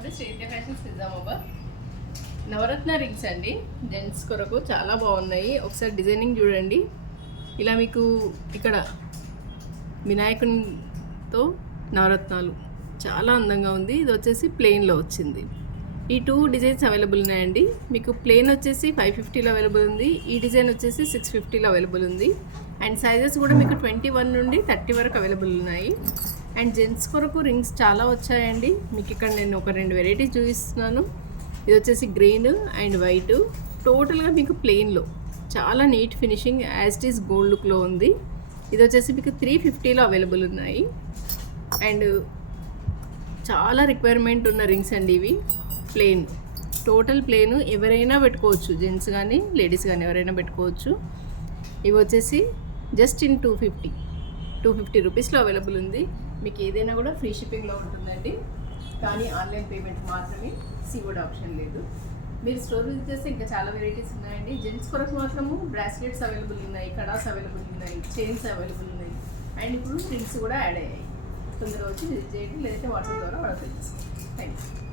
Welcome to Sritya fashions Nizamabad. Navaratna rings అండి, gents కొరకు చాలా బాగున్నాయి. ఒకసారి డిజైనింగ్ చూడండి. ఇలా మీకు ఇక్కడ వినాయకునితో నవరత్నాలు చాలా అందంగా ఉంది. ఇది వచ్చేసి ప్లెయిన్లో వచ్చింది. ఈ 2 డిజైన్స్ అవైలబుల్ ఉన్నాయండి. మీకు ప్లెయిన్ వచ్చేసి 550లో అవైలబుల్ ఉంది. ఈ డిజైన్ వచ్చేసి 650లో అవైలబుల్ ఉంది. అండ్ సైజెస్ కూడా మీకు 21 నుండి 30 వరకు అవైలబుల్ ఉన్నాయి. అండ్ జెంట్స్ కొరకు రింగ్స్ చాలా వచ్చాయండి. మీకు ఇక్కడ నేను ఒక 2 వెరైటీస్ చూపిస్తున్నాను. ఇది వచ్చేసి గ్రీన్ అండ్ వైట్, టోటల్గా మీకు ప్లెయిన్లో చాలా neat finishing, as it is gold లుక్లో ఉంది. ఇది వచ్చేసి మీకు 350లో అవైలబుల్ ఉన్నాయి. అండ్ చాలా రిక్వైర్మెంట్ ఉన్న రింగ్స్ అండి ఇవి. ప్లెయిన్, టోటల్ ప్లెయిన్, ఎవరైనా పెట్టుకోవచ్చు, జెంట్స్ కానీ లేడీస్ కానీ ఎవరైనా పెట్టుకోవచ్చు. ఇవి వచ్చేసి జస్ట్ ఇన్ 250 రూపీస్లో అవైలబుల్ ఉంది. మీకు ఏదైనా కూడా ఫ్రీ షిప్పింగ్లో ఉంటుందండి, కానీ ఆన్లైన్ పేమెంట్ మాత్రమే, సీఓడి ఆప్షన్ లేదు. మీరు స్టోర్ విజిట్ చేస్తే ఇంకా చాలా వెరైటీస్ ఉన్నాయండి. జెంట్స్ కొరకు మాత్రము బ్రాస్లెట్స్ అవైలబుల్ ఉన్నాయి, కడాస్ అవైలబుల్ ఉన్నాయి, చైన్స్ అవైలబుల్ ఉన్నాయి. అండ్ ఇప్పుడు రింగ్స్ కూడా యాడ్ అయ్యాయి. తొందరగా వచ్చి విజిట్ చేయండి, లేదంటే వాట్సాప్ ద్వారా ఆర్డర్ చేసుకోండి. Thank you.